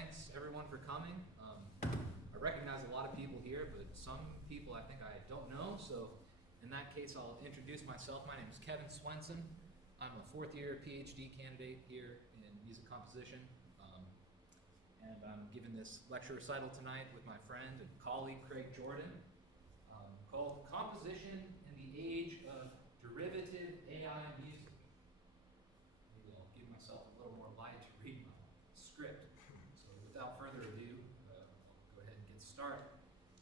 thanks everyone for coming. I recognize a lot of people here, but some people I think I don't know, so in that case I'll introduce myself. My name is Kevin Swenson. I'm a fourth year PhD candidate here in music composition, and I'm giving this lecture recital tonight with my friend and colleague Craig Jordan, called Composition in the Age of Derivative AI Music. Maybe I'll give myself a little more light to read my script. So without further ado, I'll go ahead and get started.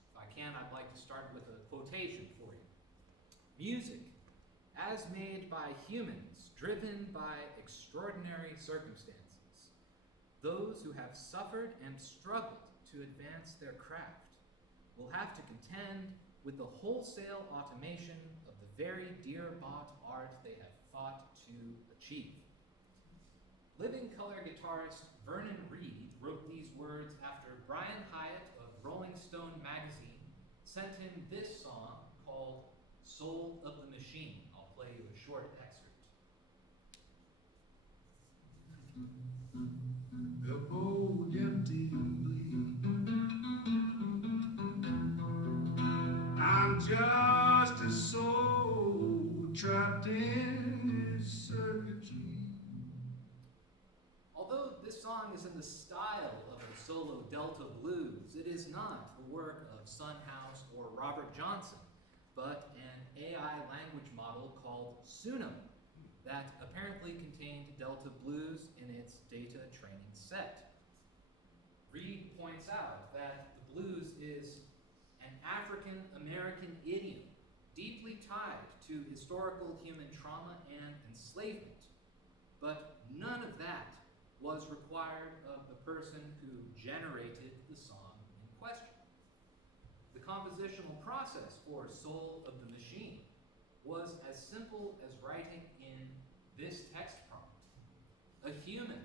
If I can, I'd like to start with a quotation for you. Music, as made by humans, driven by extraordinary circumstances, those who have suffered and struggled to advance their craft will have to contend with the wholesale automation of the very dear-bought art they have fought to achieve. Living color guitarist Vernon Reid wrote these words after Brian Hyatt of Rolling Stone magazine sent him this song called Soul of the Machine. I'll play you a short excerpt. The bold empty I'm just a soul trapped in this circuitry. Although this song is in the style of a solo Delta blues, it is not the work of Son House or Robert Johnson, but an AI language model called Suno that apparently contained Delta blues in its data training set. Reid points out that the blues is an African-American idiom deeply tied to historical human trauma and enslavement, but none of that was required of the person who generated the song in question. The compositional process for Soul of the Machine was as simple as writing in this text prompt. A human,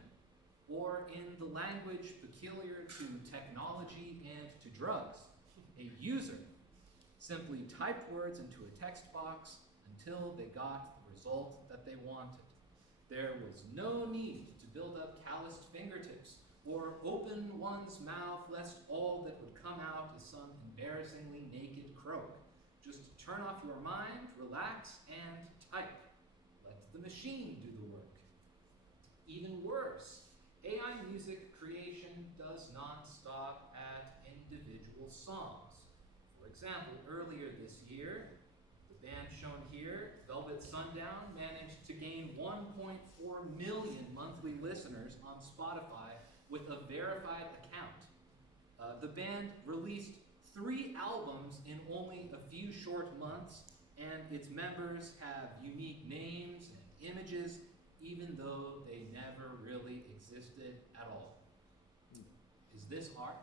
or in the language peculiar to technology and to drugs, a user, simply typed words into a text box until they got the result that they wanted. There was no need to build up calloused fingertips or open one's mouth lest all that would come out is some embarrassingly naked croak. Just turn off your mind, relax, and type. Let the machine do the work. Even worse, AI music creation does not stop at individual songs. For example, earlier this year, the band shown here, Velvet Sundown, managed to gain 1.4 million monthly listeners on Spotify with a verified account. The band released 3 albums in only a few short months, and its members have unique names and images, even though they never really existed at all. Is this art?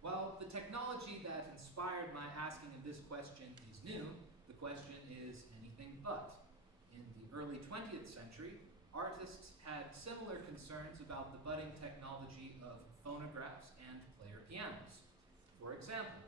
While the technology that inspired my asking of this question is new, the question is anything but. In the early 20th century, artists had similar concerns about the budding technology of phonographs and player pianos. For example,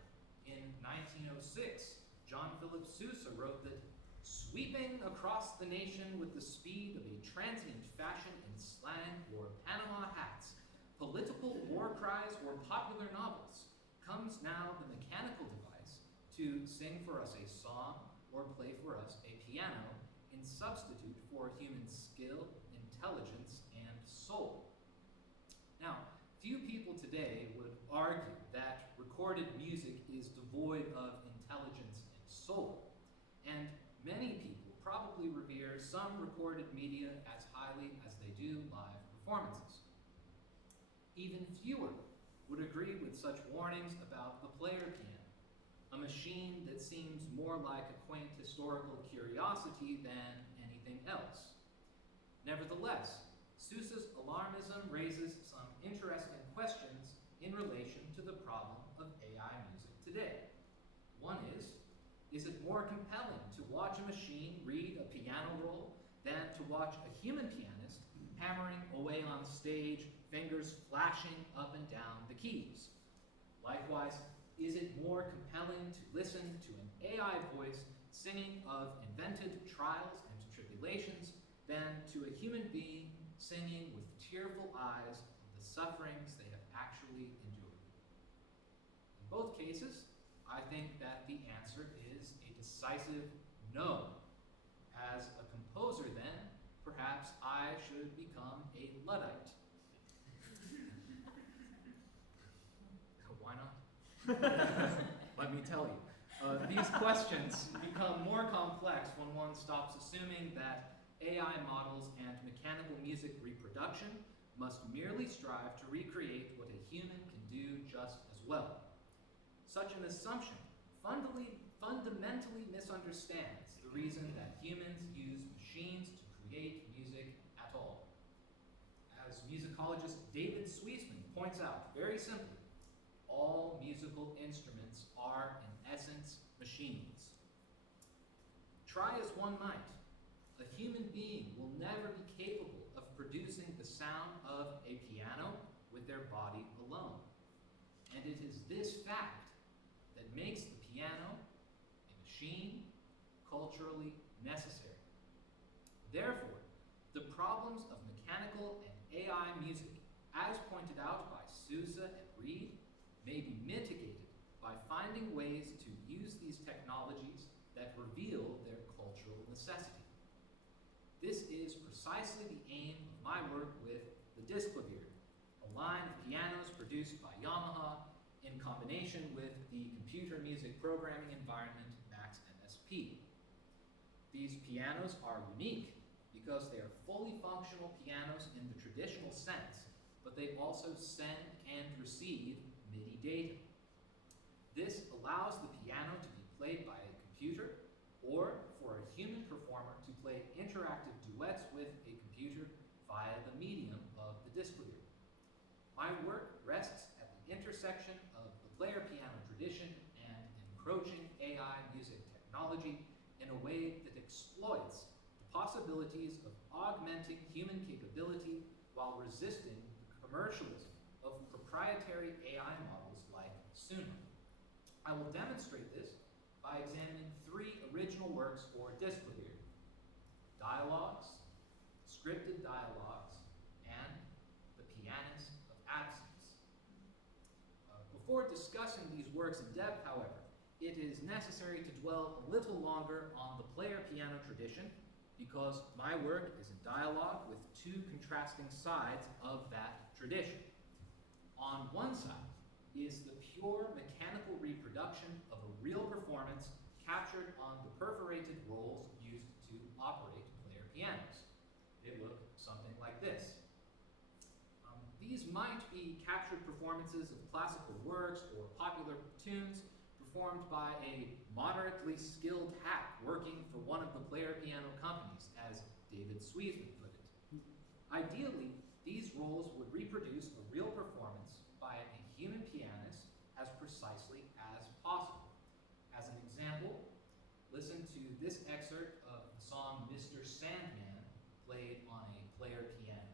in 1906, John Philip Sousa wrote that sweeping across the nation with the speed of a transient fashion in slang or Panama hats, political war cries or popular novels, comes now the mechanical device to sing for us a song or play for us a piano in substitute for human skill, intelligence, and soul. Now, few people today would argue that recorded music is devoid of intelligence and soul, and many people probably revere some recorded media as highly as they do live performances. Even fewer would agree with such warnings about the player piano, a machine that seems more like a quaint historical curiosity than anything else. Nevertheless, Sousa's alarmism raises some interesting questions in relation to the problem of AI music today. One is it more compelling to watch a machine read a piano roll than to watch a human pianist hammering away on stage, fingers flashing up and down the keys? Likewise, is it more compelling to listen to an AI voice singing of invented trials and tribulations than to a human being singing with tearful eyes the sufferings they have actually endured. In both cases, I think that the answer is a decisive no. As a composer, then, perhaps I should become a Luddite. Why not? Let me tell you. These questions become more complex when one stops assuming that AI models and mechanical music reproduction must merely strive to recreate what a human can do just as well. Such an assumption fundamentally misunderstands the reason that humans use machines to create music at all. As musicologist David Swenson points out very simply, all musical instruments are, in essence, machines. Try as one might, a human being will never be capable of producing the sound of a piano with their body alone. And it is this fact that makes the piano, a machine, culturally necessary. Therefore, the problems of mechanical and AI music, as pointed out by Sousa and Reed, may be mitigated by finding ways to use these technologies that reveal their cultural necessity. This is precisely the aim of my work with the Disclavier, a line of pianos produced by Yamaha in combination with the computer music programming environment Max MSP. These pianos are unique because they are fully functional pianos in the traditional sense, but they also send and receive MIDI data. This allows the piano to be played by a computer or for a human performer to play interactive duets with a computer via the medium of the Disclavier. My work rests at the intersection of the player piano tradition and encroaching AI music technology in a way that exploits the possibilities of augmenting human capability while resisting the commercialism of proprietary AI models like Suno. I will demonstrate this by examining 3 original works for Disclavier: Dialogues, scriptedDialogues, and the Pianist of Absence. Before discussing these works in depth, however, it is necessary to dwell a little longer on the player piano tradition because my work is in dialogue with 2 contrasting sides of that tradition. On one side is the pure mechanical reproduction of a real performance captured on the perforated rolls used to operate player pianos. They look something like this. These might be captured performances of classical works or popular tunes performed by a moderately skilled hack working for one of the player piano companies, as David Swenson put it. Ideally, these rolls would reproduce a real performance by a human pianist as precisely as possible. As an example, listen to this excerpt of the song Mr. Sandman played on a player piano.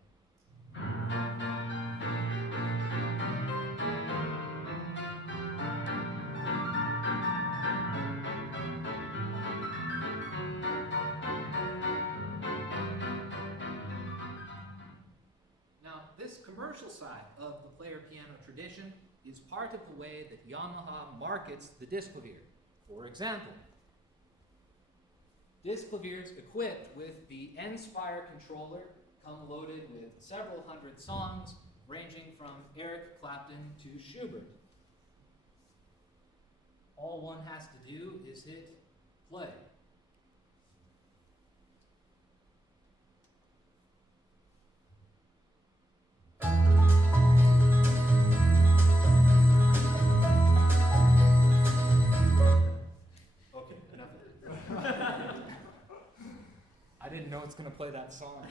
Now, this commercial side of the player piano tradition is part of the way that Yamaha markets the Disclavier. For example, Disclaviers equipped with the N-Spire controller come loaded with several hundred songs ranging from Eric Clapton to Schubert. All one has to do is hit play. Okay, enough of that. I didn't know it's going to play that song.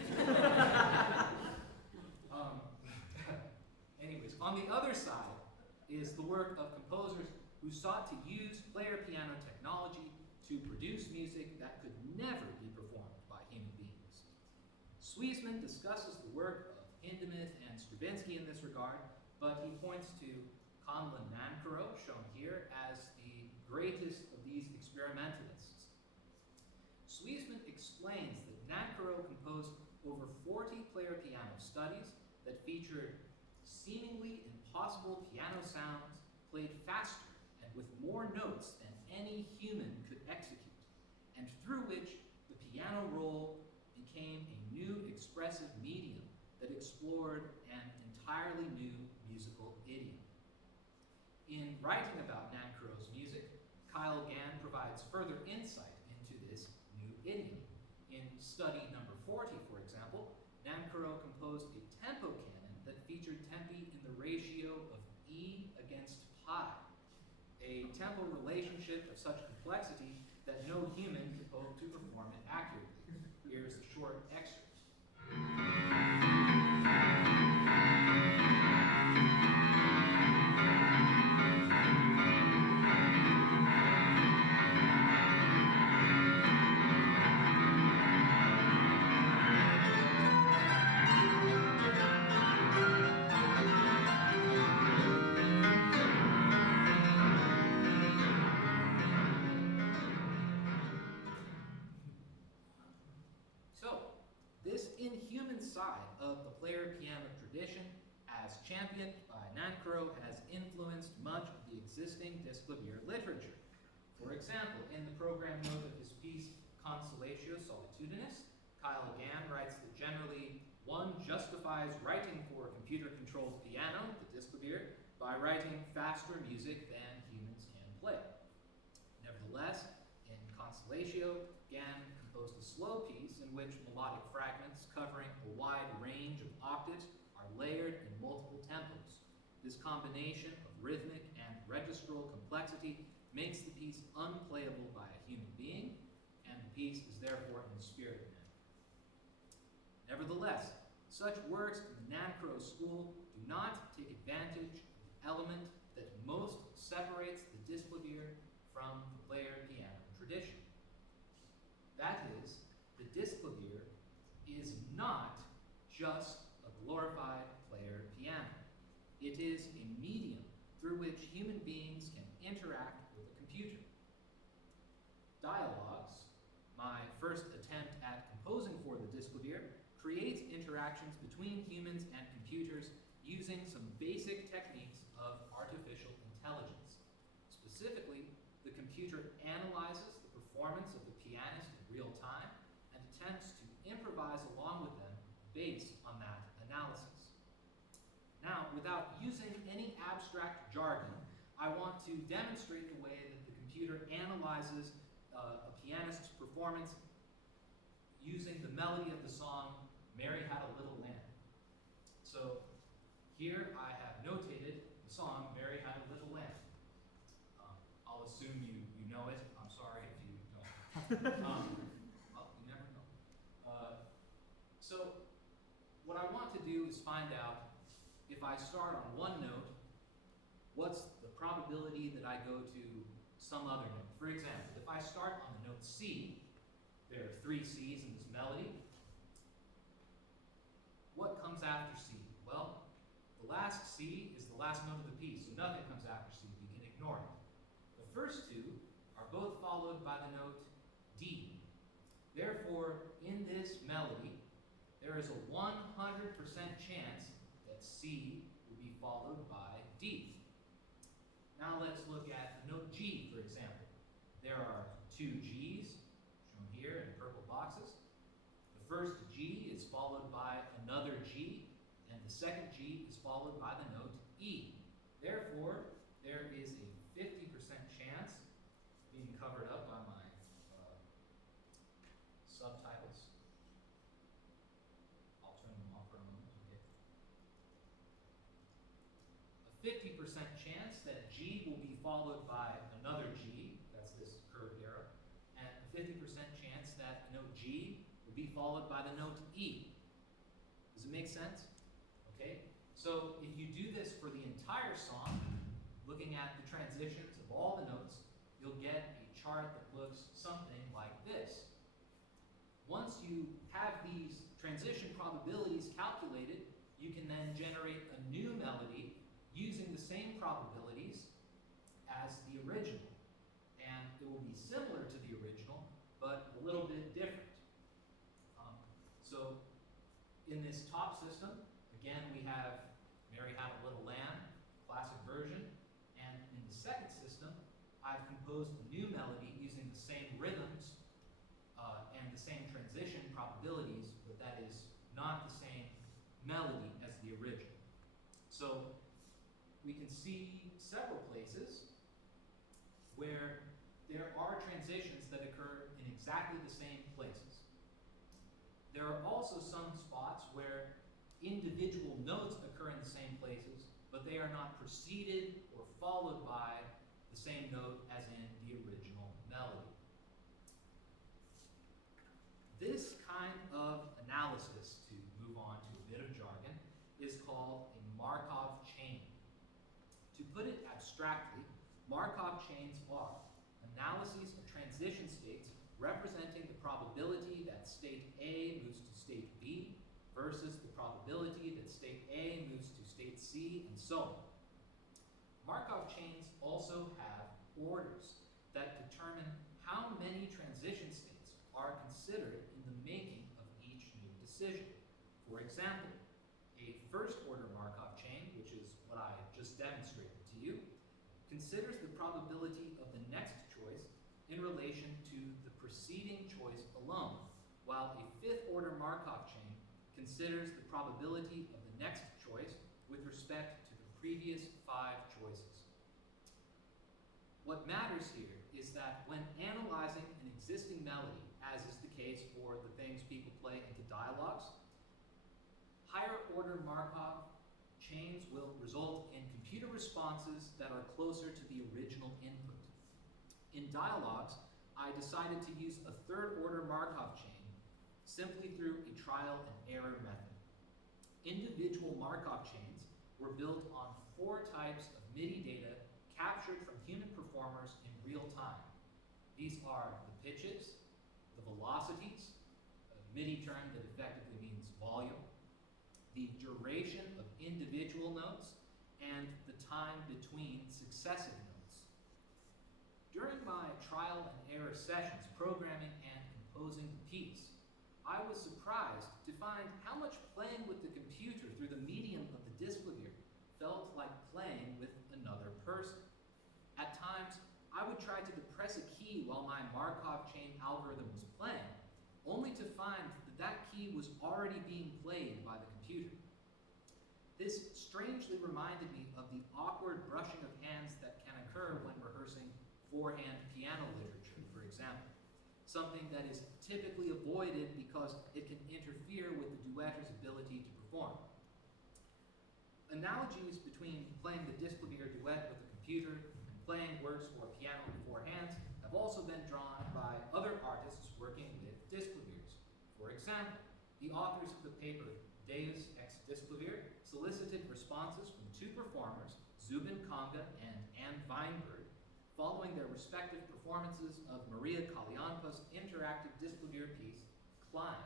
Anyways, on the other side is the work of composers who sought to use player piano technology to produce music that could never be performed by human beings. Swenson discusses the work of Hindemith and Stravinsky in this regard, but he points to Conlon Nancarrow, shown here, as the greatest of these experimentalists. Swenson explains that Nancarrow composed over 40 player piano studies that featured seemingly impossible piano sounds played faster and with more notes than any human could execute, and through which the piano roll became a new expressive medium that explored an entirely new musical idiom. In writing about Nancarrow's music, Kyle Gann provides further insight into this new idiom. In study number 40, for example, Nancarrow composed a tempo canon that featured tempi in the ratio of E against pi, a tempo relationship of such complexity that no human could hope to perform it accurately. Here's a short excerpt. So, this inhuman side of the player piano tradition, as championed by Nancarrow, has influenced much of the existing disclavier literature. For example, in the program note of his piece Consolatio Solitudinis, Kyle Gann writes that generally one justifies writing for a computer-controlled piano, the disclavier, by writing faster music than humans can play. Nevertheless, in Consolatio, Gann composed a slow piece in which melodic fragments covering a wide range of octaves are layered in multiple tempos. This combination of rhythmic and registral complexity makes the piece unplayable by a human being, and the piece is therefore in the spirit of man. Nevertheless, such works in the Nancarrow school do not take advantage of the element that most separates the disclavier from the player piano tradition. That is, the disclavier is not just a glorified player piano. It is a medium through which human beings can interact with a computer. Dialogues, my first attempt at composing for the disclavier, creates interactions between humans and computers using some basic techniques of artificial intelligence. Specifically, the computer analyzes the performance of the pianist in real time and attempts to improvise along with them based on that analysis. Now, without using any abstract jargon, I want to demonstrate the way that the computer analyzes a pianist's performance using the melody of the song Mary Had a Little Lamb. So here I have notated the song Mary Had a Little Lamb. I'll assume you know it. I'm sorry if you don't. Well, you never know. So what I want to do is find out, if I start on one note, what's the probability that I go to some other note? For example, if I start on the note C, there are 3 C's in this melody. What comes after C? Well, the last C is the last note of the piece, so nothing comes after C. We can ignore it. The first 2 are both followed by the note D. Therefore, in this melody, there is a 100% chance that C will be followed by D. Now let's look at the note G, for example. There are 2 G's, shown here in purple boxes. The first G is followed by another G, and the second G is followed by the note E. Therefore, there is a 50% chance, being covered up by my subtitles. I'll turn them off for a moment. Okay. A 50% chance that G will be followed by another G, that's this curved arrow, and a 50% chance that the note G will be followed by the note E. Does it make sense? Okay. So if you do this for the entire song, looking at the transitions of all the notes, you'll get a chart that looks something like this. Once you have these transition probabilities calculated, you can then generate a new melody using the same probabilities as the original. And it will be similar to the original, but a little bit different. So in this top system, again, we have Mary Had a Little Lamb, classic version. And in the second system, I've composed a new melody using the same rhythms and the same transition probabilities, but that is not the same melody as the original. So we can see several places where there are transitions that occur in exactly the same places. There are also some spots where individual notes occur in the same places, but they are not preceded or followed by the same note as in the original melody. This kind of analysis, to move on to a bit of jargon, is called a Markov chain. To put it abstractly, Markov chains are analyses of transition states representing the probability that state A moves to state B versus the probability that state A moves to state C, and so on. Markov chains also have orders that determine how many transition states are considered in the making of each new decision. For example, a first-order Markov chain, which is what I just demonstrated to you, considers the probability of the next choice in relation to the preceding choice alone, while a fifth-order Markov chain considers the probability of the next choice with respect to the previous 5 choices. What matters here is that when analyzing an existing melody, as is the case for the things people play into dialogues, higher-order Markov chains will result in computer responses that are closer to the original input. In dialogues, I decided to use a third-order Markov chain simply through a trial and error method. Individual Markov chains were built on 4 types of MIDI data captured from human performers in real time. These are the pitches, the velocities, a MIDI term that effectively means volume, the duration of individual notes, and the time between successive notes. During my trial and error sessions programming and composing the piece, I was surprised to find how much playing with the computer through the medium of the disclavier felt like playing with another person. At times, I would try to depress a key while my Markov chain algorithm was playing, only to find that that key was already being played by the computer. This strangely reminded me of the awkward brushing of hands that can occur when rehearsing four-hand piano literature, for example, something that is typically avoided because it can interfere with the duetter's ability to perform. Analogies between playing the disclavier duet with the computer and playing works for piano in 4 hands have also been drawn by other artists working with disclaviers. For example, the authors of the paper Deus ex Disclavier solicited responses from 2 performers, Zubin Konga and Anne Weinberg, following their respective performances of Maria Kalyanpa's interactive disclavier piece, Climb.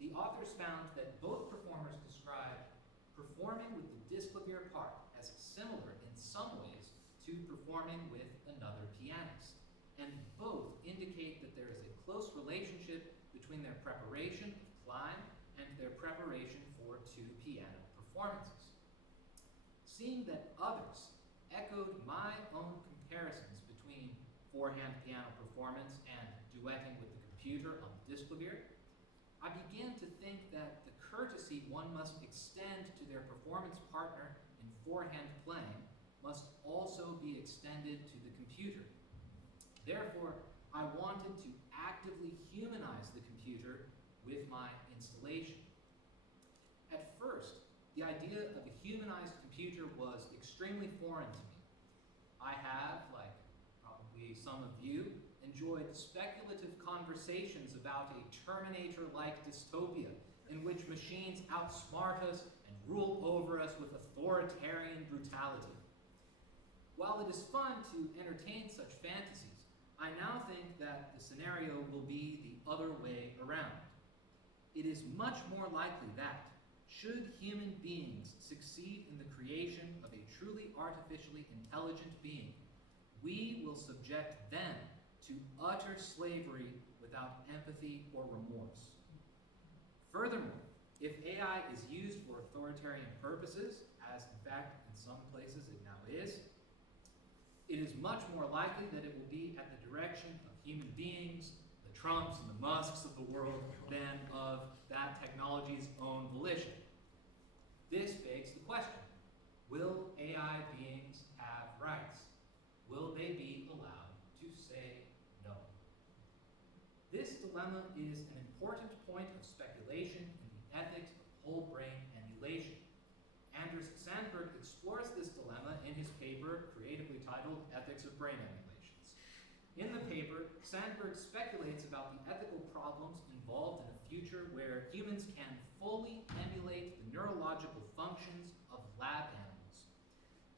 The authors found that both performers described performing with the disclavier part as similar in some ways to performing with another pianist, and both indicate that there is a close relationship between their preparation of Climb and their preparation for 2 piano performances. Seeing that others echoed my own comparisons between 4-hand piano performance and duetting with the computer on the disclavier, I began to think that the courtesy one must extend to their performance partner in 4-hand playing must also be extended to the computer. Therefore, I wanted to actively humanize the computer with my installation. At first, the idea of a humanized computer was extremely foreign to me. I have, like probably some of you, enjoyed speculative conversations about a Terminator-like dystopia in which machines outsmart us and rule over us with authoritarian brutality. While it is fun to entertain such fantasies, I now think that the scenario will be the other way around. It is much more likely that, should human beings succeed in the creation of a truly artificially intelligent being, we will subject them to utter slavery without empathy or remorse. Furthermore, if AI is used for authoritarian purposes, as in fact in some places it now is, it is much more likely that it will be at the direction of human beings, the Trumps and the Musks of the world, than of that technology's own volition. This begs the question, will AI beings have rights? Will they be allowed to say no? This dilemma is an important point of speculation in the ethics of whole brain emulation. Anders Sandberg explores this dilemma in his paper creatively titled Ethics of Brain Emulations. In the paper, Sandberg speculates about the ethical problems involved in a future where humans can fully emulate the neurological functions of lab animals.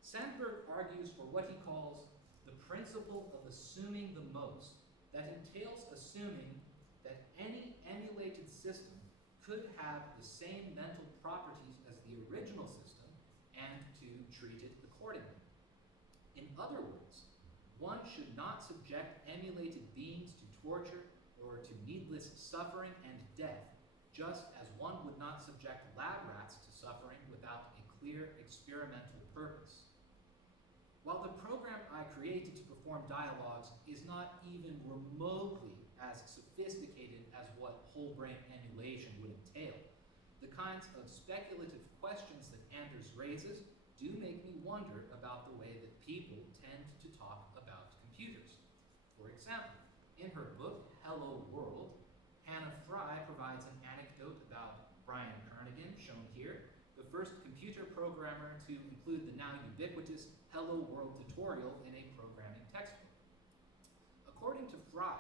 Sandberg argues for what he calls the principle of assuming the most, that entails assuming that any emulated system could have the same mental properties as the original system and to treat it accordingly. In other words, one should not subject emulated beings to torture or to needless suffering and death, just as one would not subject lab rats to suffering without a clear experimental purpose. While the program I created to perform dialogues is not even remotely as sophisticated as what whole brain emulation would entail, the kinds of speculative questions that Anders raises do make me wonder about the way that people tend to talk about computers. For example, in her book, Hello World, Hannah Fry provides an anecdote about Brian Kernighan, shown here, the first computer programmer to include the now ubiquitous Hello World tutorial in a programming textbook. According to Fry,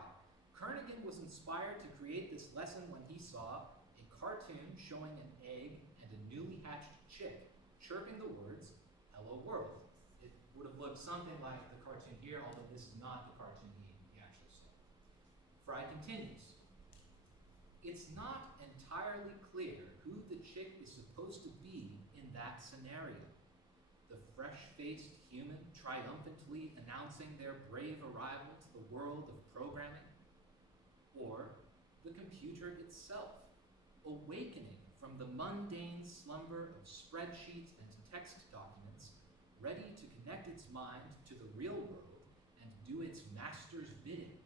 Kernighan was inspired to create this lesson when he saw a cartoon showing an egg and a newly hatched chick chirping the words, "Hello World." It would have looked something like the cartoon here, although this is not the cartoon he actually saw. Fry continues, "It's not entirely clear who the chick is supposed to be in that scenario. The fresh-faced human triumphantly announcing their brave arrival to the world of programming, or the computer itself, awakening from the mundane slumber of spreadsheets and text documents, ready to connect its mind to the real world and do its master's bidding.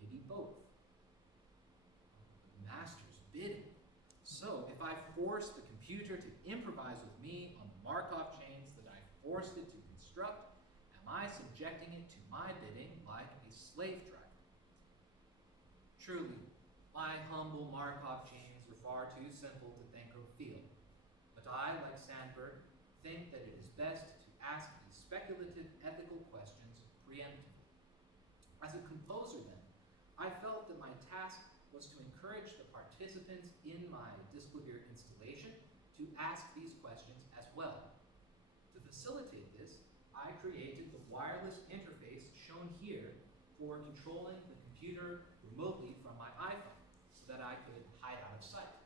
Maybe both. Master's bidding. So if I force the computer to improvise with me on the Markov chains that I forced it to construct, am I subjecting it to my bidding like a slave driver? Truly, my humble Markov chains are far too simple to think or feel. But I, like Sandberg, think that it is best to ask these speculative ethical questions preemptively. As a composer, then, I felt that my task was to encourage the participants in my Disclavier installation to ask these questions as well. To facilitate this, I created the wireless interface shown here for controlling the computer remotely from my iPhone so that I could hide out of sight.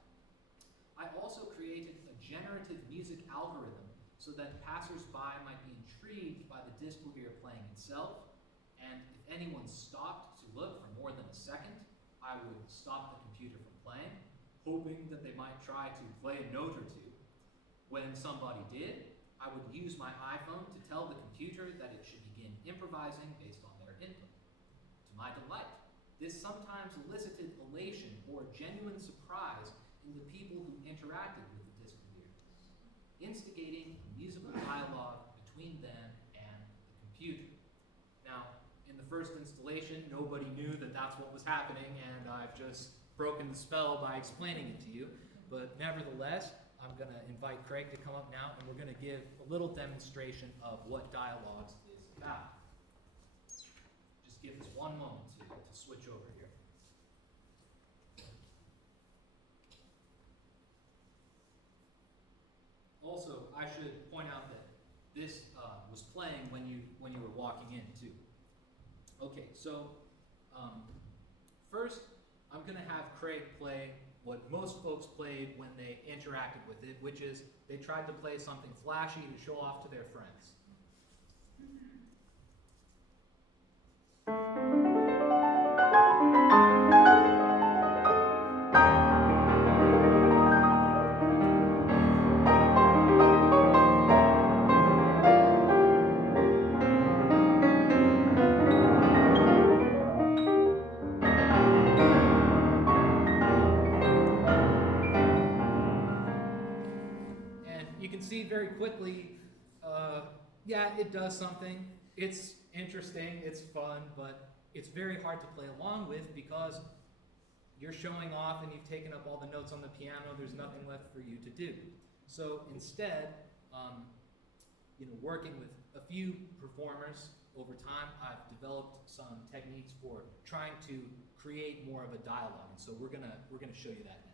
I also created a generative music algorithm so that passers-by might be intrigued by the Disclavier playing itself, and if anyone stopped to look for more than a second, I would stop the computer from playing, hoping that they might try to play a note or two. When somebody did, I would use my iPhone to tell the computer that it should begin improvising based on their input. To my delight, this sometimes elicited elation or genuine surprise in the people who interacted with the Disclavier, instigating a musical dialogue between them and the computer. Now, in the first installation, nobody knew that that's what was happening, and I've just broken the spell by explaining it to you. But nevertheless, I'm going to invite Craig to come up now, and we're going to give a little demonstration of what Dialogues is about. Just give us one moment to switch over here. Also, I should point out that this was playing when you were walking in too. Okay, so first I'm going to have Craig play what most folks played when they interacted with it, which is they tried to play something flashy to show off to their friends. very quickly, yeah, it does something. It's interesting, it's fun, but it's very hard to play along with because you're showing off and you've taken up all the notes on the piano. There's nothing left for you to do. So instead, working with a few performers over time, I've developed some techniques for trying to create more of a dialogue. And so we're gonna show you that now.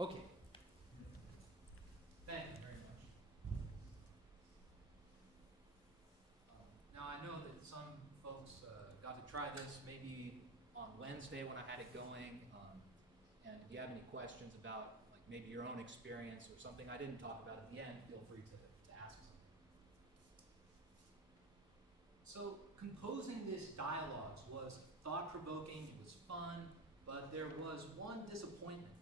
Okay. Thank you very much. Now I know that some folks got to try this maybe on Wednesday when I had it going. And if you have any questions about like maybe your own experience or something I didn't talk about at the end, feel free to ask something. So composing this dialogues was thought-provoking, it was fun, but there was one disappointment.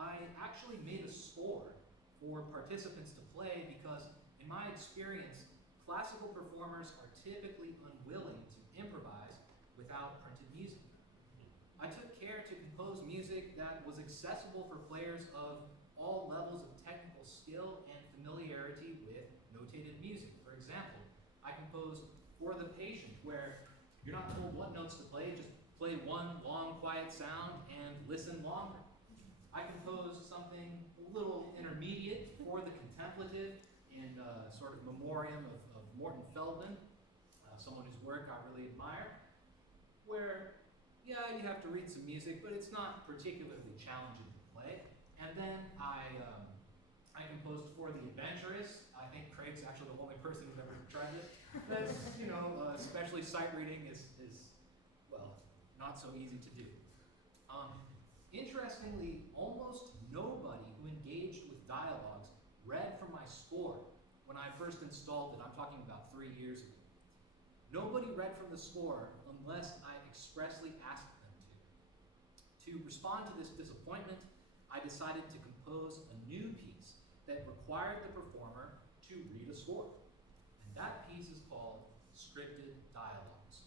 I actually made a score for participants to play because, in my experience, classical performers are typically unwilling to improvise without printed music. I took care to compose music that was accessible for players of all levels of technical skill and familiarity with notated music. For example, I composed For the Patient, where you're not told what notes to play, just play one long, quiet sound and listen longer. I composed something a little intermediate for the contemplative in sort of memoriam of Morton Feldman, someone whose work I really admire, where, yeah, you have to read some music, but it's not particularly challenging to play. And then I composed for The Adventurous. I think Craig's actually the only person who's ever tried this. That's, especially sight reading is well, not so easy to do. Interestingly, almost nobody who engaged with dialogues read from my score when I first installed it. I'm talking about 3 years ago. Nobody read from the score unless I expressly asked them to. To respond to this disappointment, I decided to compose a new piece that required the performer to read a score. And that piece is called Scripted Dialogues.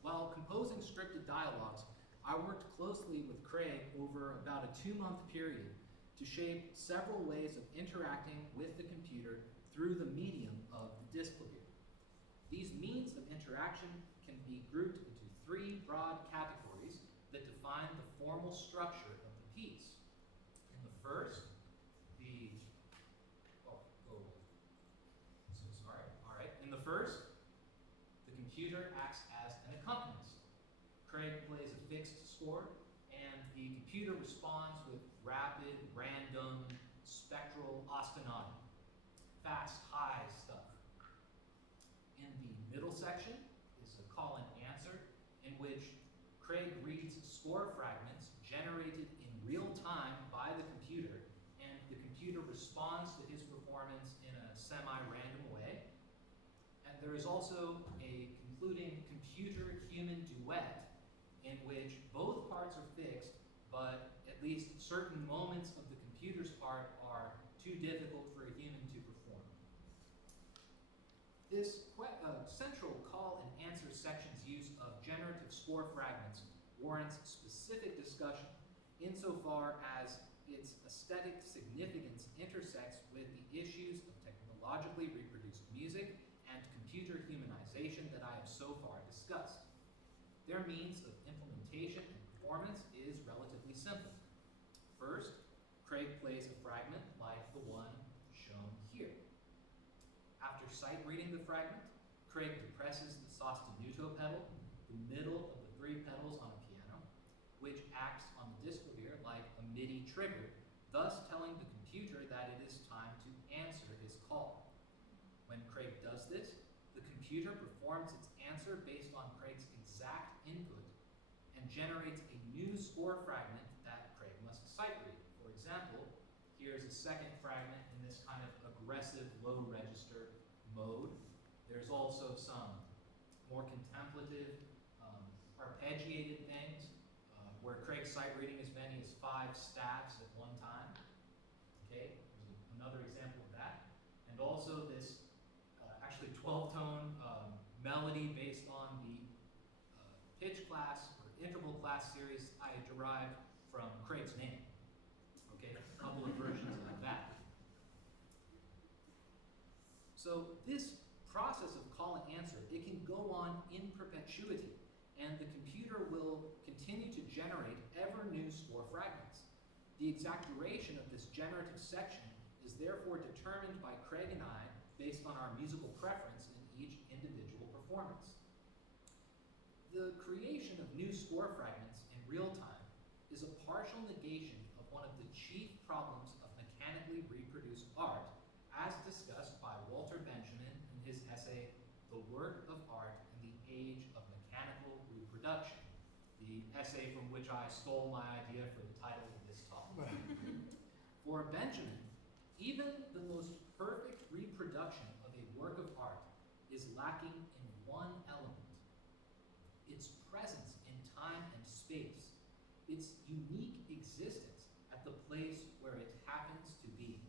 While composing Scripted Dialogues, I worked closely with Craig over about a 2-month period to shape several ways of interacting with the computer through the medium of the disclosure. These means of interaction can be grouped into 3 broad categories that define the formal structure of the piece. In the first, In the first, the computer acts as an accompanist. Craig plays a fixed score, and the computer responds with rapid, random, spectral ostinato. Fast, high stuff. In the middle section is a call and answer, in which Craig reads score fragments generated in real time by the computer, and the computer responds to his performance in a semi-random way. And there is also a concluding computer-human duet in which both parts are fixed, but at least certain moments of the computer's part are too difficult for a human to perform. This central call and answer section's use of generative score fragments warrants specific discussion insofar as its aesthetic significance intersects with the issues of technologically reproduced music and computer humanization that I have so far discussed. Their means of implementation and performance is relatively simple. First, Craig plays a fragment like the one shown here. After sight reading the fragment, Craig depresses the sostenuto pedal, the middle of the 3 pedals on a piano, which acts on the disclavier like a MIDI trigger, thus telling the computer that it is time to answer his call. When Craig does this, the computer performs its answer based on Craig's exact input and generates a new score fragment that Craig must sight read. For example, here's a second fragment in this kind of aggressive low register mode. There's also some more contemplative, arpeggiated things where Craig's sight reading as many as 5 staffs at one time. Okay, there's another example of that. And also this actually 12-tone melody based on the pitch class or interval class series I derived from Craig's name. Okay, a couple of versions of that. So this process of call and answer, it can go on in perpetuity, and the computer will continue to generate ever new score fragments. The exact duration of this generative section is therefore determined by Craig and I based on our musical preference in each individual performance. The creation of new score fragments in real time is a partial negation of one of the chief problems of mechanically reproduced art, as discussed by Walter Benjamin in his essay, The Work of Art in the Age of Mechanical Reproduction, the essay from which I stole my idea for the title of this talk. For Benjamin, even the most perfect reproduction of a work of art is lacking in one element: its presence in time and space, its unique existence at the place where it happens to be.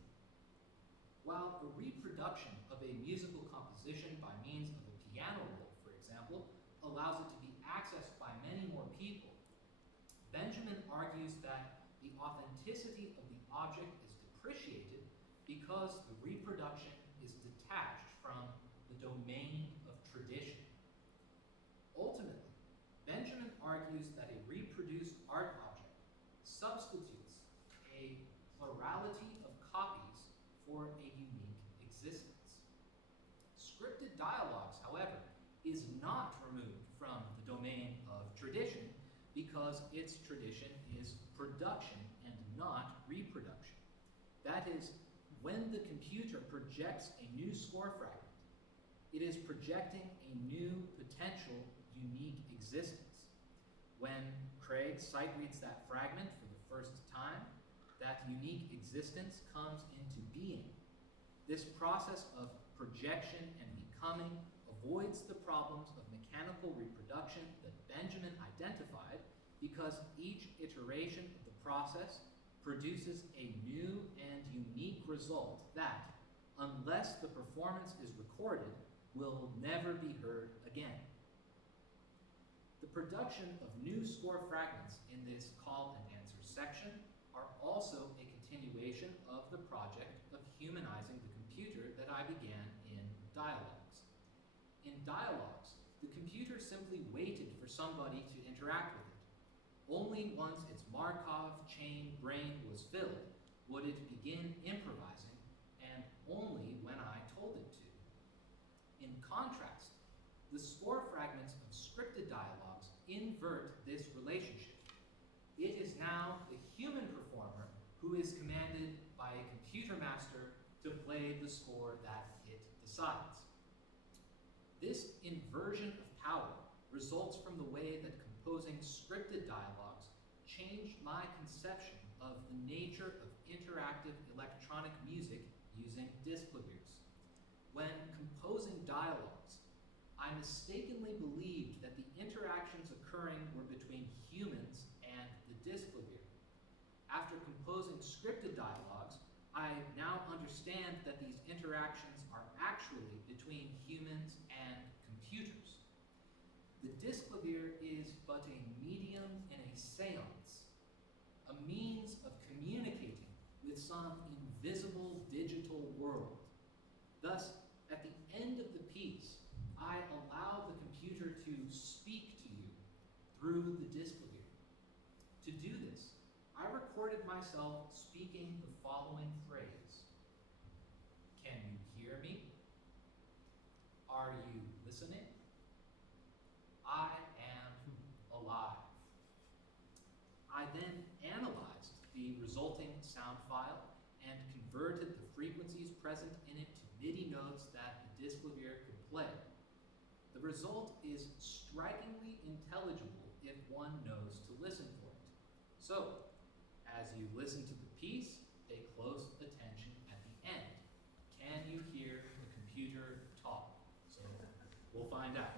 While a reproduction of a musical composition by means of a piano roll, for example, allows it to be accessed by many more people, Benjamin argues that the authenticity of the object is depreciated because the reproduction is detached from the domain of tradition. Ultimately, Benjamin argues that a reproduced art object substitutes a plurality of copies for a unique existence. Scripted dialogues, however, is not removed from the domain of tradition because its tradition is production and not reproduction. That is, when the computer projects a new score fragment, it is projecting a new potential unique existence. When Craig sight reads that fragment for the first time, that unique existence comes into being. This process of projection and becoming avoids the problems of mechanical reproduction that Benjamin identified, because each iteration of the process produces a new and unique result that, unless the performance is recorded, will never be heard again. The production of new score fragments in this call and answer section are also a continuation of the project of humanizing the computer that I began in Dialogues. In Dialogues, the computer simply waited for somebody to interact with it. Only once its Markov chain brain was filled would it begin improvising, and only when I told it to. In contrast, the score fragments of scripted dialogues invert this relationship. It is now the human performer who is commanded by a computer master to play the score that it decides. This inversion of power results from the way that composing scripted dialogues changed my conception of the nature of interactive electronic music using disc claviers. When composing dialogues, I mistakenly believed that the interactions occurring were between humans and the disc clavier. After composing scripted dialogues, I now understand that these interactions are actually between humans and computers. The disc clavier is but a medium in a seance, a means of communicating with some invisible digital world. Thus, at the end of the piece, I allow the computer to speak to you through the disc clavier. To do this, I recorded myself speaking the following phrase: "Can you hear me? Are you listening? I am alive." I then analyzed the resulting sound file and converted the frequencies present in it to MIDI notes that the disc clavier could play. The result is strikingly intelligible if one knows to listen for it. So, as you listen to the piece, pay close attention at the end. Can you hear the computer talk? So, we'll find out.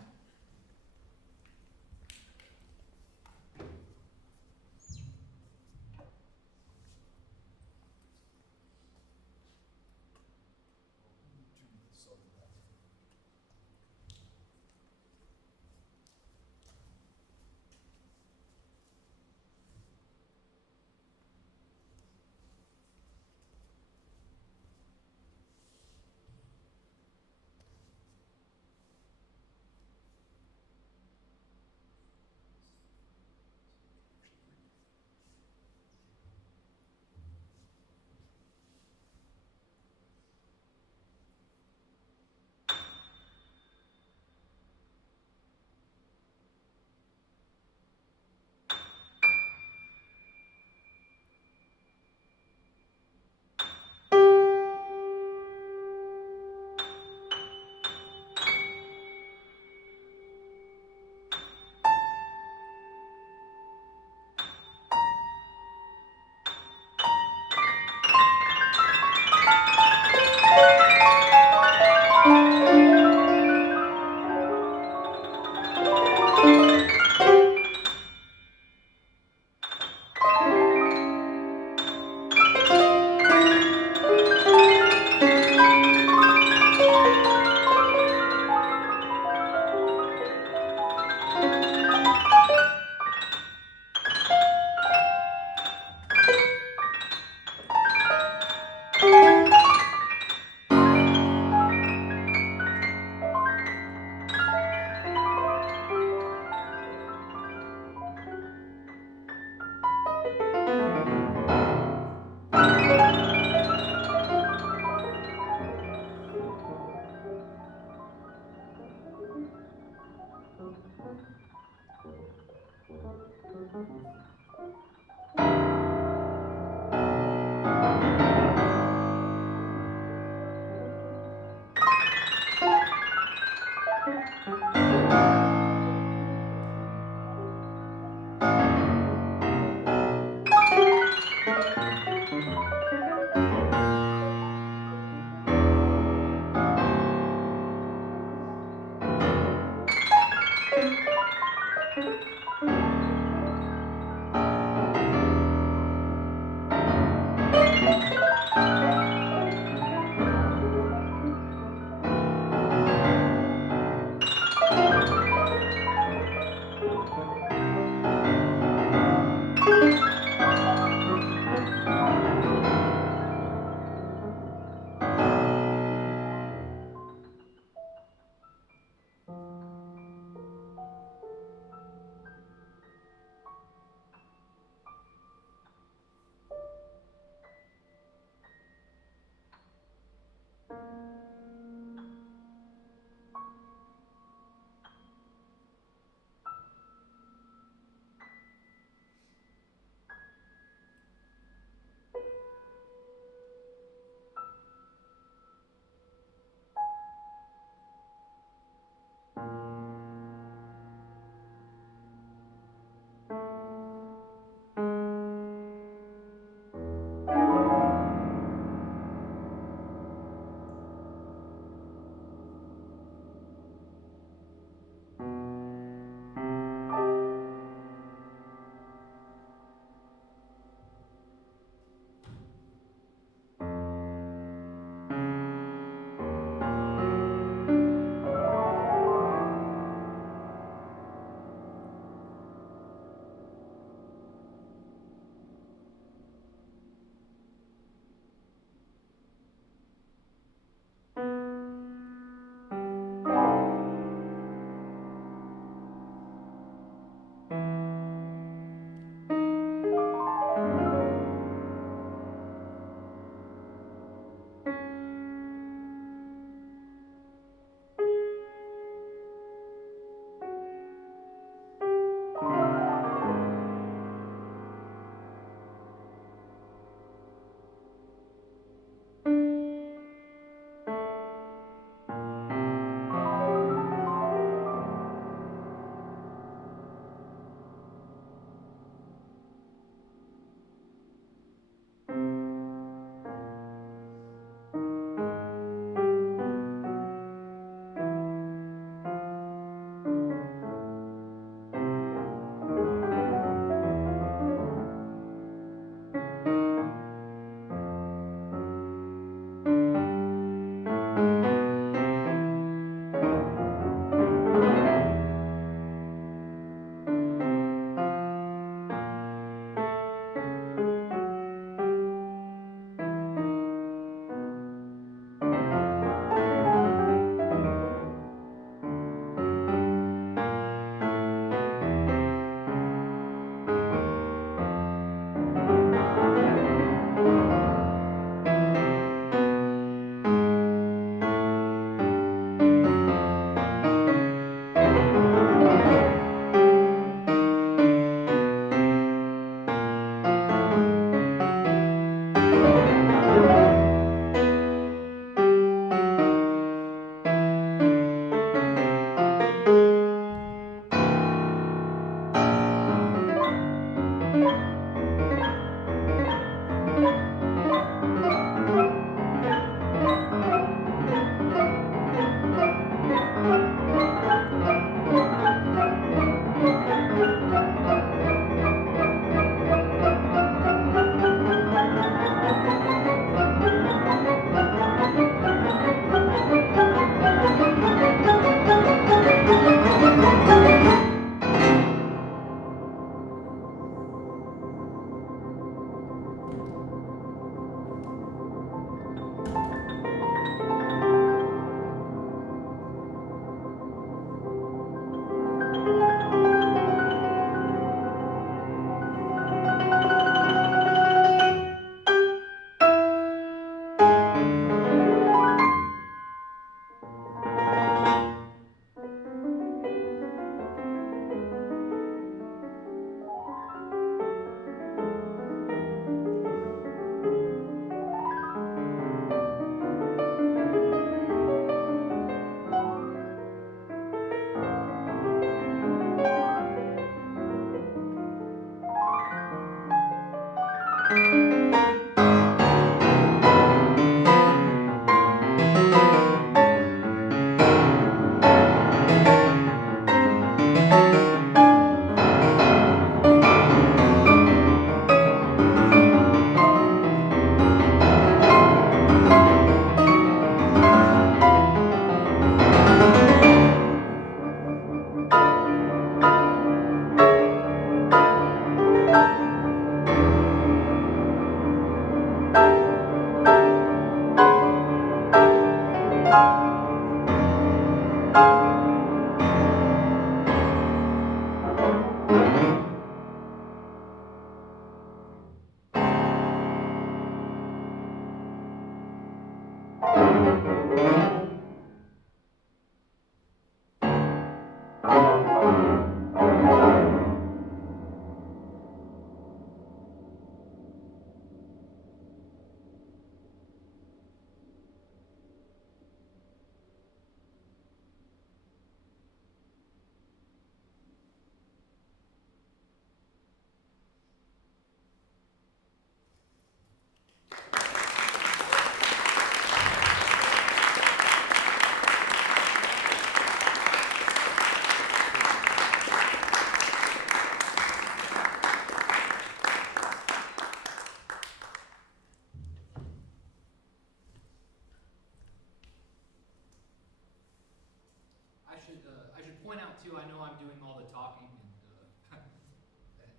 I should point out too, I know I'm doing all the talking and,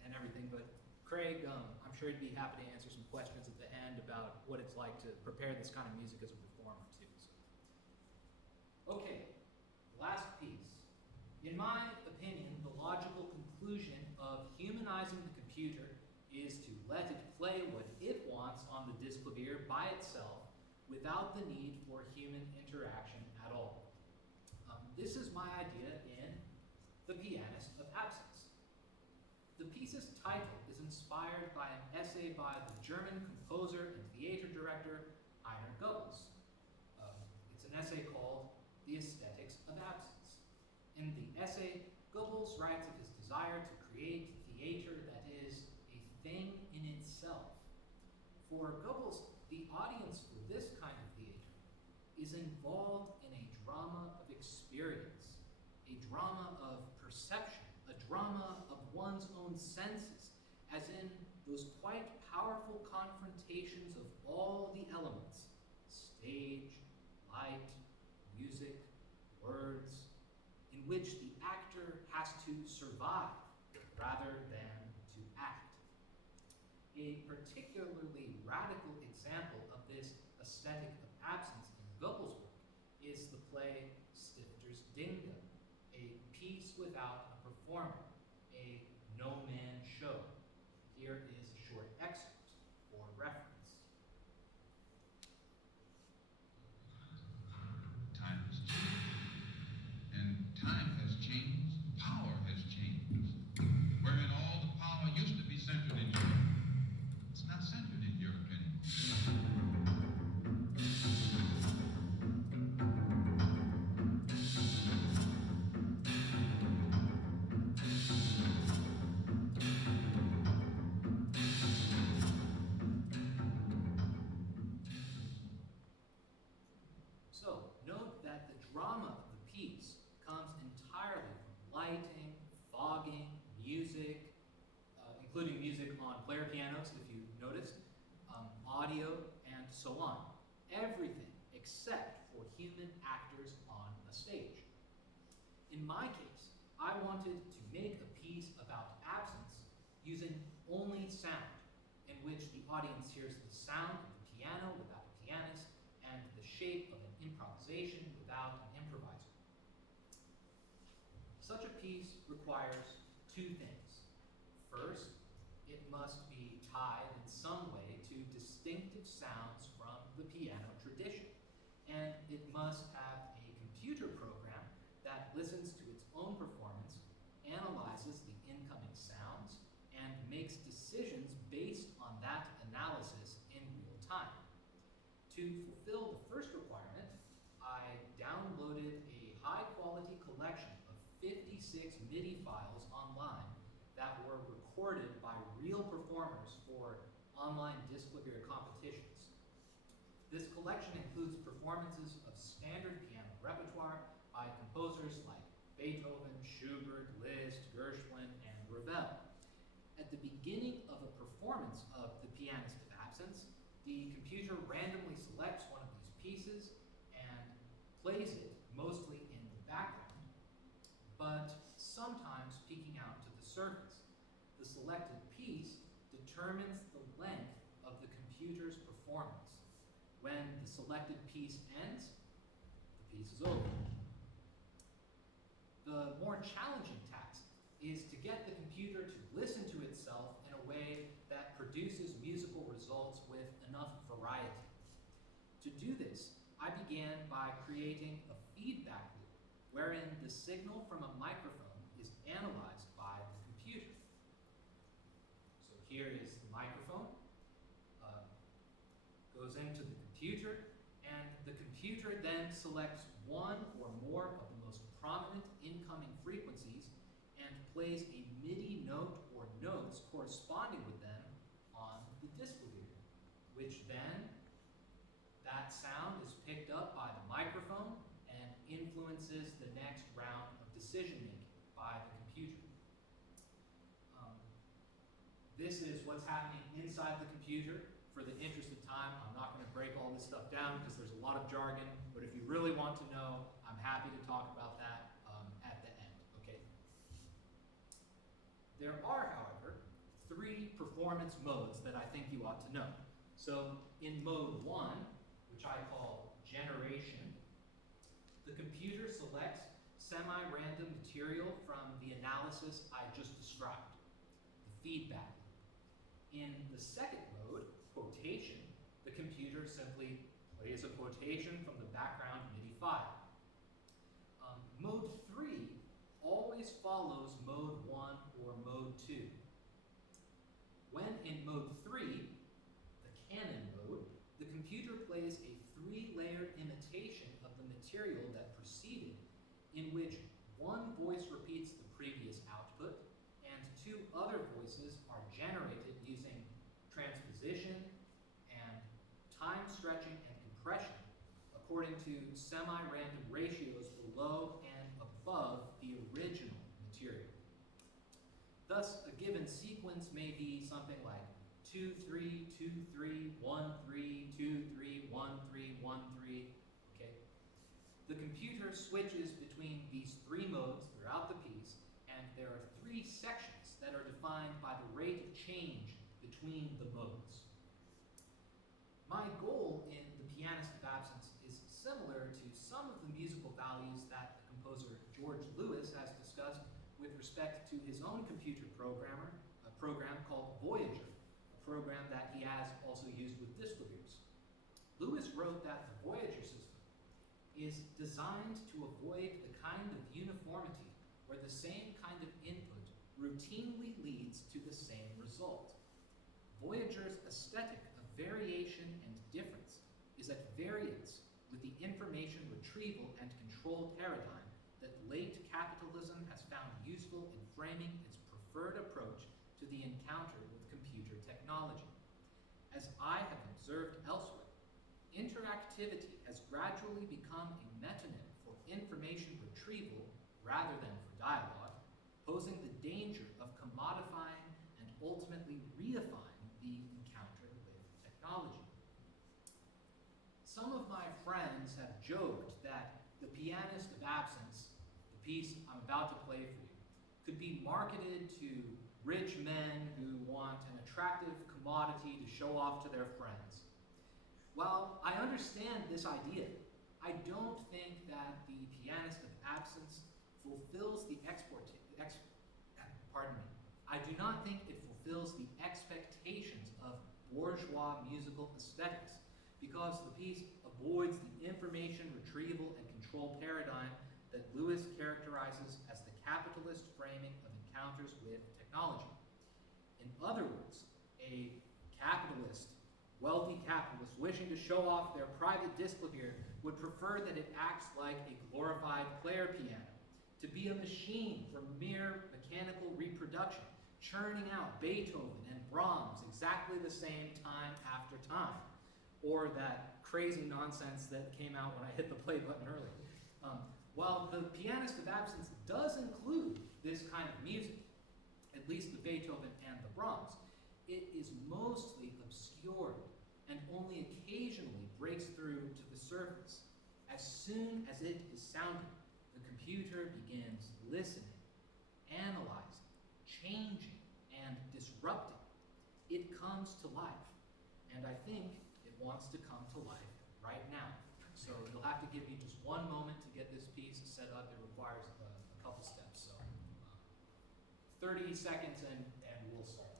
and everything, but Craig, I'm sure he'd be happy to answer some questions at the end about what it's like to prepare this kind of music as a performer too. So. Okay, last piece. In my opinion, the logical conclusion of humanizing the computer is to let it play what it wants on the disc clavier by itself without the need for human interaction at all. This is my idea in The Pianist of Absence. The piece's title is inspired by an essay by the German composer and theater director Heiner Goebbels. It's an essay called The Aesthetics of Absence. In the essay, Goebbels writes of his desire to create theater that is a thing in itself. For Goebbels, the audience for this kind of theater is involved in a drama of experience, a drama of perception, a drama of one's own senses, as in those quite powerful confrontations of all the elements: stage, light, music, words, in which the actor has to survive rather than to act. A particularly radical example of this aesthetic of absence in Goebbels' work is the play Stifter's Dingo, a piece without a performer, a no-man show. Here is a short excerpt for reference. Time has changed. And time has changed, power has changed. Wherein all the power used to be centered in Europe, it's not centered in Europe anymore. So, note that the drama of the piece comes entirely from lighting, fogging, music, including music on player pianos, if you noticed, audio, and so on. Everything except for human actors on a stage. In my case, I wanted to make a piece about absence using only sound, in which the audience hears the sound of the piano without a pianist, and the shape of an improvisation without an improviser. Such a piece requires two things. First, it must be tied in some way to distinctive sounds from the piano tradition, and it must have a computer program that listens to its own performance, analyzes the incoming sounds, and makes decisions based on that analysis in real time. To fulfill the first requirement, I downloaded a high-quality collection of 56 MIDI files online that were recorded by real performers for online disc clavier competitions. This collection includes performances of standard piano repertoire by composers like Beethoven, Schubert, Liszt, Gershwin, and Ravel. At the beginning of a performance of The Pianist of Absence, the computer randomly selects one of these pieces and plays it mostly in the background, but sometimes peeking out to the surface. The selected piece determines the length of the computer's performance. When the selected piece ends, the piece is over. more challenging task is to get the computer to listen to itself in a way that produces musical results with enough variety. To do this, I began by creating a feedback loop wherein the signal from a microphone is analyzed by the computer. So here is the microphone, goes into the computer, and the computer then selects one or more of the most prominent incoming frequencies and plays a MIDI note or notes corresponding with them on the disclosure, which then that sound is picked up by the microphone and influences the next round of decision making by the computer. This is what's happening inside the computer. For the interest of time, I'm not going to break all this stuff down because there's a lot of jargon, but if you really want to know, I'm happy to talk about that at the end, okay? There are, however, 3 performance modes that I think you ought to know. So in mode 1, which I call generation, the computer selects semi-random material from the analysis I just described, the feedback. In the second mode, quotation, the computer simply plays a quotation from the background MIDI file. Mode 3 always follows mode 1 or mode 2. When in mode 3, the canon mode, the computer plays a 3-layer imitation of the material that preceded, in which one voice repeats the previous output, and 2 other voices are generated using transposition and time stretching and compression according to semi-random ratios below and above the original material. Thus, a given sequence may be something like 2, 3, 2, 3, 1, 3, 2, 3, 1, 3, 1, 3, okay? The computer switches between these 3 modes throughout the piece, and there are 3 sections that are defined by the rate of change between the modes. My goal in The Pianist of Absence is similar to some of the musical values that the composer George Lewis has discussed with respect to his own computer program called Voyager, a program that he has also used with disclaviers. Lewis wrote that the Voyager system is designed to avoid the kind of uniformity where the same kind of input routinely leads to the same result. Voyager's aesthetic of variation and difference is at variance with the information retrieval and control paradigm that late capitalism has found useful in framing its preferred approach to the encounter with computer technology. As I have observed elsewhere, interactivity has gradually become a metonym for information retrieval rather than for dialogue, posing the danger of commodifying and ultimately reifying the encounter with technology. Some of my friends have joked that The Pianist of Absence, the piece I'm about to play for you, could be marketed to rich men who want an attractive commodity to show off to their friends. While I understand this idea, I don't think that The Pianist of Absence fulfills the I do not think it fulfills the expectations of bourgeois musical aesthetics, because the piece avoids the information retrieval and control paradigm that Lewis characterizes as the capitalist framing of encounters with technology. In other words, a capitalist, wealthy capitalist wishing to show off their private disclavier would prefer that it acts like a glorified player piano, to be a machine for mere mechanical reproduction, churning out Beethoven and Brahms exactly the same time after time, or that crazy nonsense that came out when I hit the play button earlier. While The Pianist of Absence does include this kind of music, at least the Beethoven and the Brahms, it is mostly obscured and only occasionally breaks through to the surface. As soon as it is sounded, the computer begins listening, analyzing, changing, and disrupting. It comes to life, and I think it wants to come to life right now. So you'll have to give me just one moment to get this piece set up. It requires a couple steps. So 30 seconds and we'll start.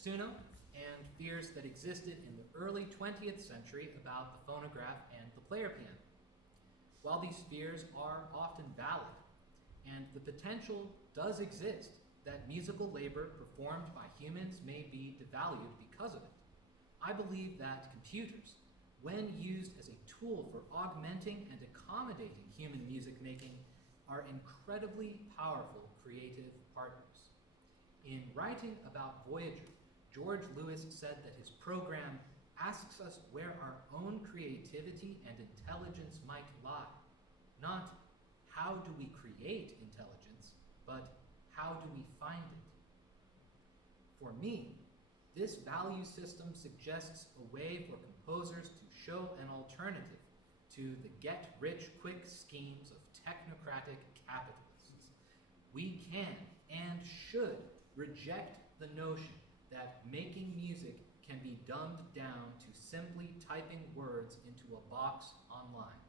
Suno and fears that existed in the early 20th century about the phonograph and the player piano. While these fears are often valid, and the potential does exist that musical labor performed by humans may be devalued because of it, I believe that computers, when used as a tool for augmenting and accommodating human music making, are incredibly powerful creative partners. In writing about Voyager, George Lewis said that his program asks us where our own creativity and intelligence might lie. Not how do we create intelligence, but how do we find it? For me, this value system suggests a way for composers to show an alternative to the get-rich-quick schemes of technocratic capitalists. We can and should reject the notion that making music can be dumbed down to simply typing words into a box online.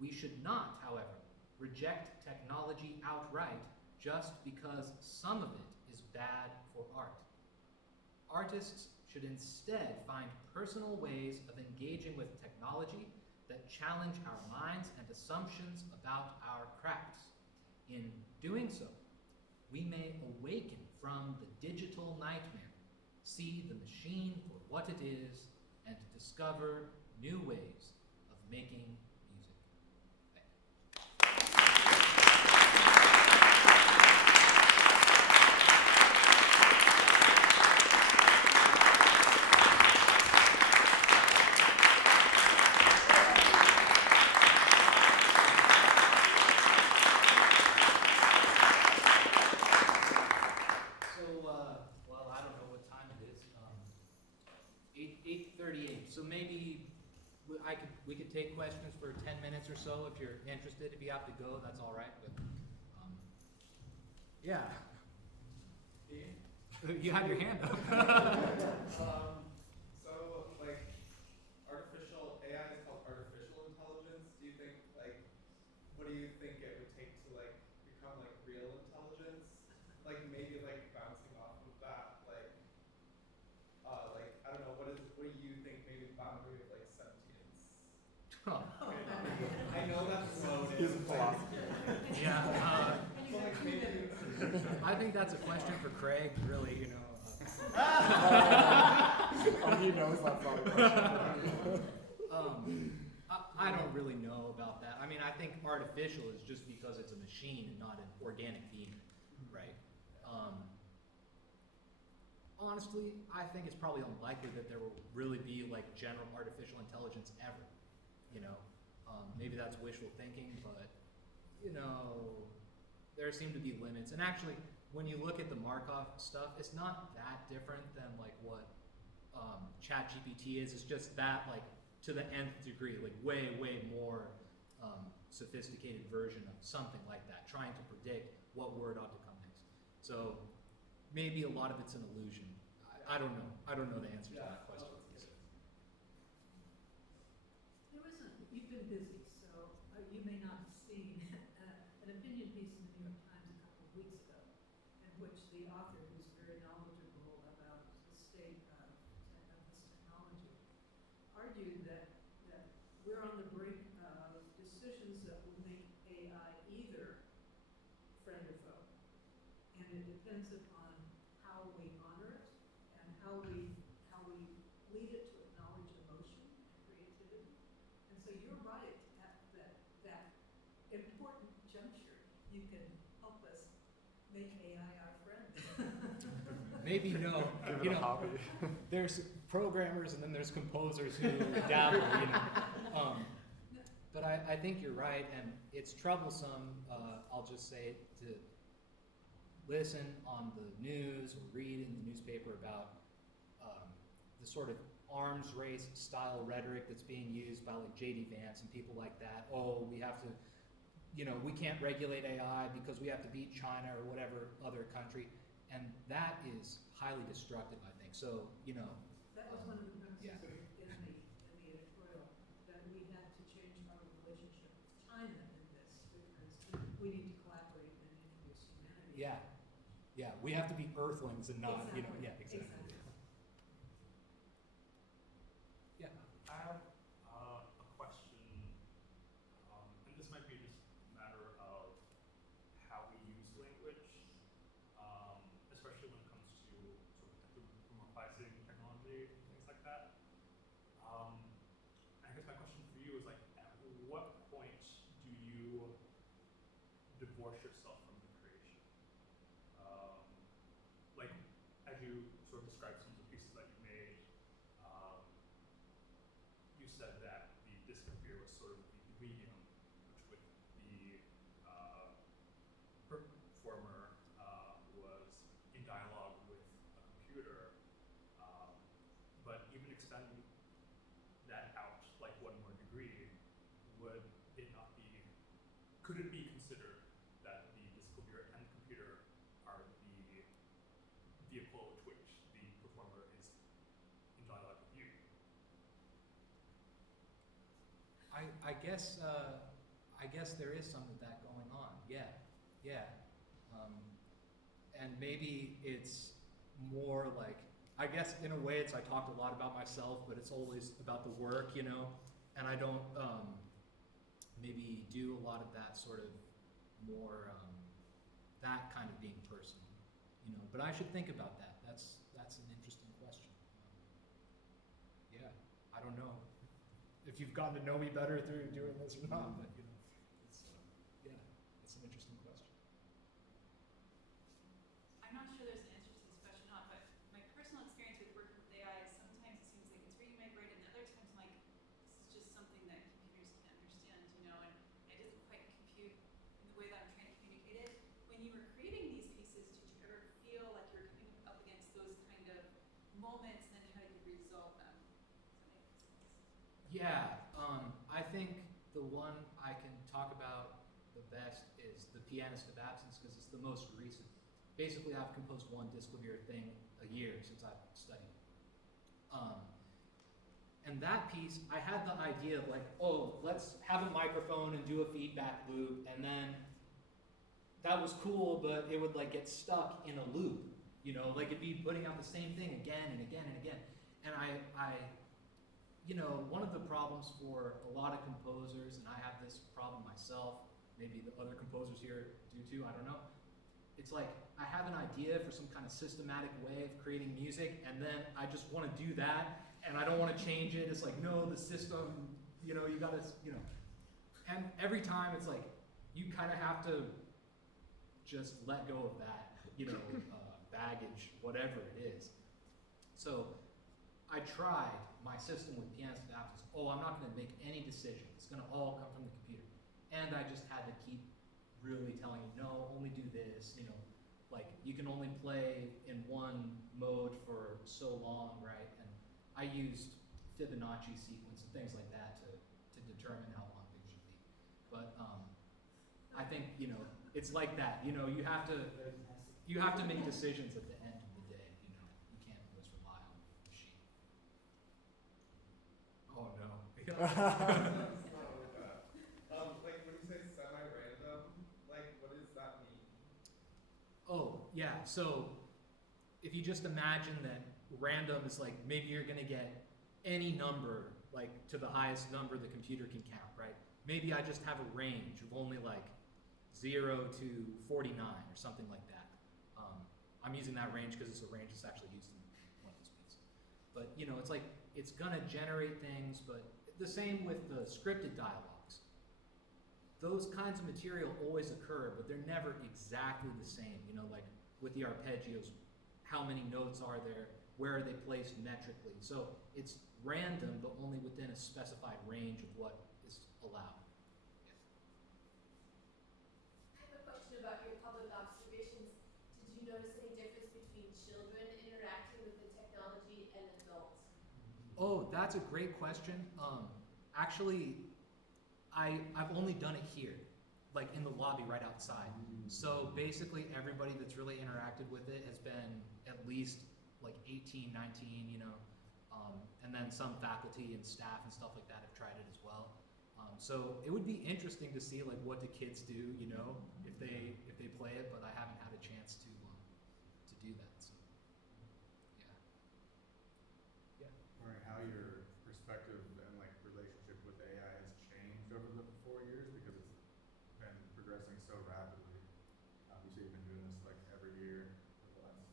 We should not, however, reject technology outright just because some of it is bad for art. Artists should instead find personal ways of engaging with technology that challenge our minds and assumptions about our crafts. In doing so, we may awaken from the digital nightmare, see the machine for what it is, and discover new ways of making music. Well, I don't know what time it is. 8:38. So maybe we could take questions for 10 minutes or so if you're interested. If you have to go, that's all right. But yeah, you have your hand up. So like artificial AI is called artificial intelligence. Do you think what do you think it would take to become real intelligence? Maybe bouncing off of that, I don't know, what do you think maybe the boundary of sentience? Oh. I know that's loaded. He's a philosopher. Yeah. So maybe I think that's a question for Craig, really, you know. Oh, he knows that's not a question. I don't really know about that. I mean, I think artificial is just because it's a machine and not an organic being, right? Honestly, I think it's probably unlikely that there will really be general artificial intelligence ever. You know, maybe that's wishful thinking, but you know, there seem to be limits. And actually, when you look at the Markov stuff, it's not that different than what ChatGPT is. It's just that to the nth degree, way more sophisticated version of something like that, trying to predict what word ought to come next. So maybe a lot of it's an illusion. I don't know. I don't know the answer to that question. You've been busy, so you may not have seen an opinion piece in the New York Times a couple of weeks ago, in which the author, who's very knowledgeable about the state of this technology, argued that we're on the brink of decisions that will make AI either friend or foe, and it depends upon how we honor it and how we lead it to acknowledge emotion and creativity. And so you're right at that important juncture. You can help us make AI our friend. Maybe no. Give You it a know, hobby. there's programmers and then there's composers who dabble, you know. But I think you're right, and it's troublesome, I'll just say, to listen on the news or read in the newspaper about the sort of arms race style rhetoric that's being used by J.D. Vance and people like that. Oh, we have to, we can't regulate AI because we have to beat China or whatever other country. And that is highly destructive, I think. So, That was one of the premises yeah. in the editorial, that we had to change our relationship with China in this, because we need to collaborate and introduce humanity. Yeah, we have to be earthlings and not, Exactly. yeah, exactly. divorce yourself from the creation. Like, as you sort of described some of the pieces that you made, you said that the disk computer was sort of the medium, which with the performer was in dialogue with a computer. But even extending that out like one more degree, would it not be, could it be considered that the disk computer and the computer are the vehicle with which the performer is in dialogue with you? I guess there is some of that going on. Yeah, yeah. And maybe it's more like, I guess in a way it's, I talked a lot about myself, but it's always about the work, you know, and I don't maybe do a lot of that sort of more, that kind of being personal, you know, but I should think about that. That's an interesting question. Yeah, I don't know if you've gotten to know me better through doing this or not, but you know, it's, yeah, it's an interesting question. I'm not sure there's an answer to this question or not, but my personal experience with working with AI is sometimes it seems like it's reading my brain, and other times I'm like, this is just something that computers can understand, you know, and it doesn't quite compute in the way that I'm trying to communicate it. When you were creating these pieces, did you ever feel like you were coming up against those kind of moments, and then how did you resolve them? Does that make sense? Yeah, I think the one I can talk about the best is the Pianist of Absence because it's the most recent. Basically, I've composed one disclavier thing a year since I've studied. And that piece, I had the idea of like, oh, let's have a microphone and do a feedback loop, and then that was cool, but it would like get stuck in a loop, you know, like it'd be putting out the same thing again and again and again. And I you know, one of the problems for a lot of composers, and I have this problem myself, maybe the other composers here do too, I don't know. It's like, I have an idea for some kind of systematic way of creating music, and then I just want to do that, and I don't want to change it. It's like, no, the system, you know, you gotta, you know. And every time it's like, you kind of have to just let go of that, you know, baggage, whatever it is. So I tried my system with Pianist of Absence. Oh, I'm not going to make any decision. It's going to all come from the computer. And I just had to keep really telling you, no, only do this, you know, like you can only play in one mode for so long, right? And I used Fibonacci sequence and things like that to determine how long things should be. But I think, you know, it's like that. You know, you have to make decisions at the end of the day. You know, you can't always rely on the machine. Oh no. Like when you say semi-random, like what does that mean? Oh, yeah, so if you just imagine that random is like, maybe you're gonna get any number, like to the highest number the computer can count, right? Maybe I just have a range of only like 0 to 49 or something like that. I'm using that range because it's a range that's actually used in one of these pieces. But you know, it's like, it's gonna generate things, but the same with the scripted dialogues. Those kinds of material always occur, but they're never exactly the same. You know, like with the arpeggios, how many notes are there? Where are they placed metrically? So it's random, but only within a specified range of what is allowed. I have a question about your public observations. Did you notice any difference between children interacting with the technology and adults? Oh, that's a great question. Actually, I've only done it here, like in the lobby right outside. So basically everybody that's really interacted with it has been at least like 18, 19, you know, and then some faculty and staff and stuff like that have tried it as well. So it would be interesting to see like what the kids do, you know, if they play it, but I haven't had a chance to do that. So yeah. Wondering how your perspective and like relationship with AI has changed over the 4 years because it's been progressing so rapidly. Obviously, you've been doing this like every year for the last.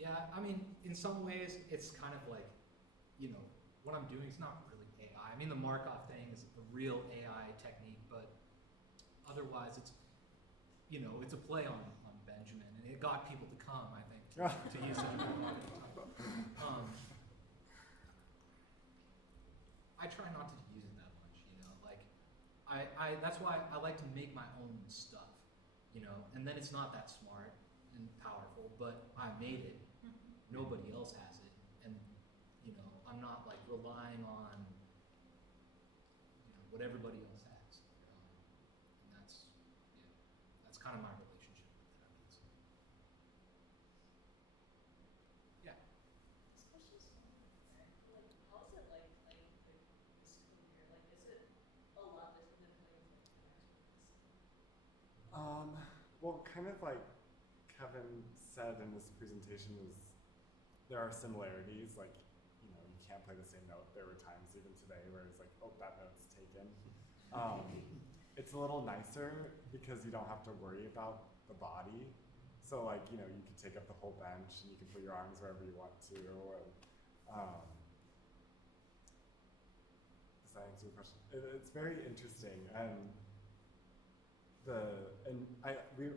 Yeah, I mean, in some ways, it's kind of like, you know, what I'm doing is not really AI. I mean, the Markov thing is a real AI technique, but otherwise, you know, it's a play on Benjamin, and it got people to come, I think, to use it. I try not to use it that much, you know, like, that's why I like to make my own stuff, you know, and then it's not that smart and powerful, but I made it, nobody else has it, and, you know, I'm not like relying on, you know, what everybody else has, and that's kind of my relationship with it, I guess. Yeah. Especially small, right? Like, how is it like playing like this career? Like, is it a lot different than playing like Well, kind of like Kevin said in this presentation, there are similarities. Like, you know, you can't play the same note. There were times even today where it's like, oh, that note's taken. It's a little nicer because you don't have to worry about the body. So like, you know, you can take up the whole bench and you can put your arms wherever you want to. And, does that answer your question? It's very interesting.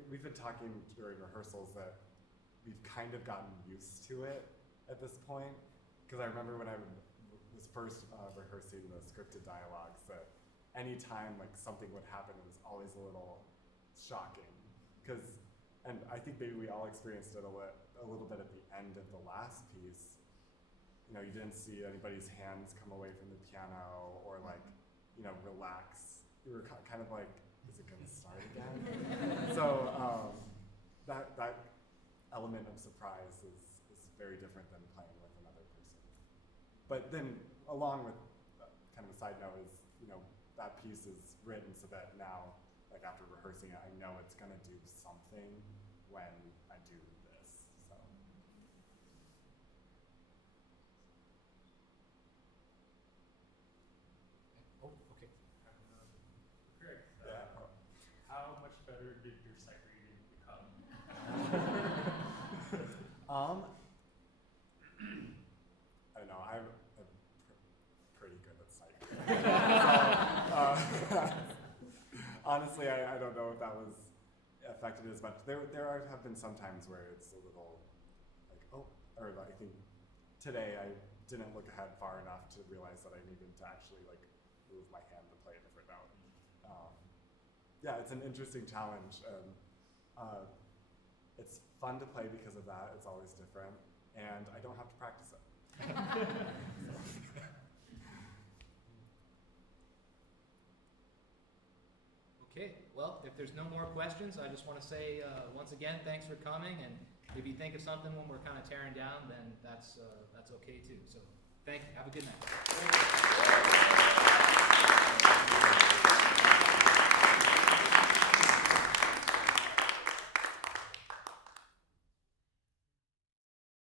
We've been talking during rehearsals that we've kind of gotten used to it at this point. Because I remember when I was first rehearsing the scripted dialogues, that any time like something would happen, it was always a little shocking. And I think maybe we all experienced it a little bit at the end of the last piece. You know, you didn't see anybody's hands come away from the piano or like, you know, relax. You were kind of like, is it gonna start again? So that element of surprise is very different than playing with another person. But then along with kind of a side note is, you know, that piece is written so that now, like after rehearsing it, I know it's gonna do something when I do this, so. Oh, okay. Greg, Yeah. how much better did your sight reading become? I don't know, I'm pretty good at sight reading. Honestly, I don't know if that was affected as much. There have been some times where it's a little like, oh, or I think today I didn't look ahead far enough to realize that I needed to actually like move my hand to play a different note. Yeah, it's an interesting challenge. It's fun to play because of that. It's always different, and I don't have to practice it. Okay, well, if there's no more questions, I just want to say once again, thanks for coming. And if you think of something when we're kind of tearing down, then that's okay too. So thank you. Have a good night.